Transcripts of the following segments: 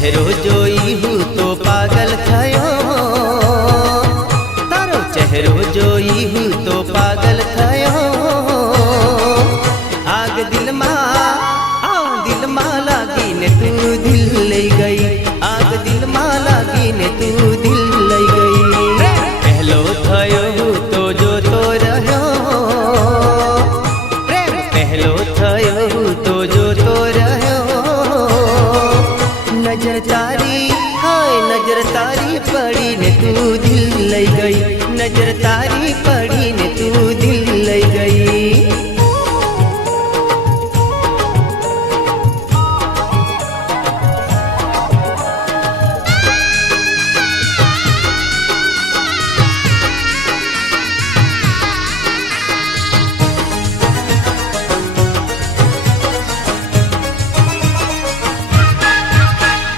चेहरो जोई हूँ तो पागल थयो, तारो चेहरो जोई हूँ तो पागल थयो। आग दिल मां लागी ने तू दिल ले गई, आग दिल मां लागी ने तू दिल ले गई। पहलो थयो हूँ तो जो तो रहो, प्रेम पहलो थयो हूँ तो जो तो रहो। नजर तारी हाय नजर तारी पड़ी ने तू दिल ले गई, नजर तारी पड़ी ने तू दिल ले गई।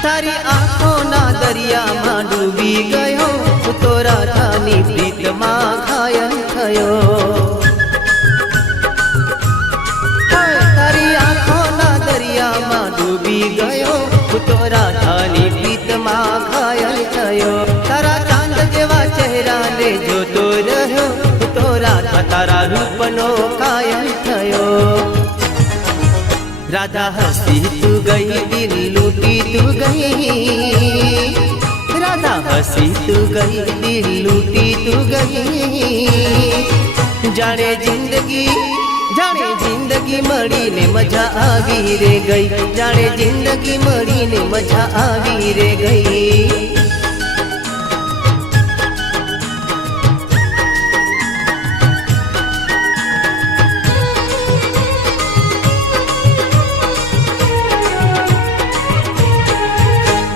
तारी आँखों ना दरिया में डूबी गयो, तोरा थानी प्रीत में घायल थयो। तारी आँखों ना दरिया में डूबी गयो, तोरा थानी प्रीत में घायल थयो। तारा चांद जेवा चेहरा ने जो तो रहो, तोरा तारा रूपनो कायल थयो। राधा हंसी तू गई दिल लूटी तू गई, राधा हंसी तू गई दिल लूटी तू गई। जाने जिंदगी मड़ी ने मजा आवी रे गई, जाने जिंदगी मड़ी ने मजा आवी रे गई।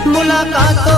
मुलाकातों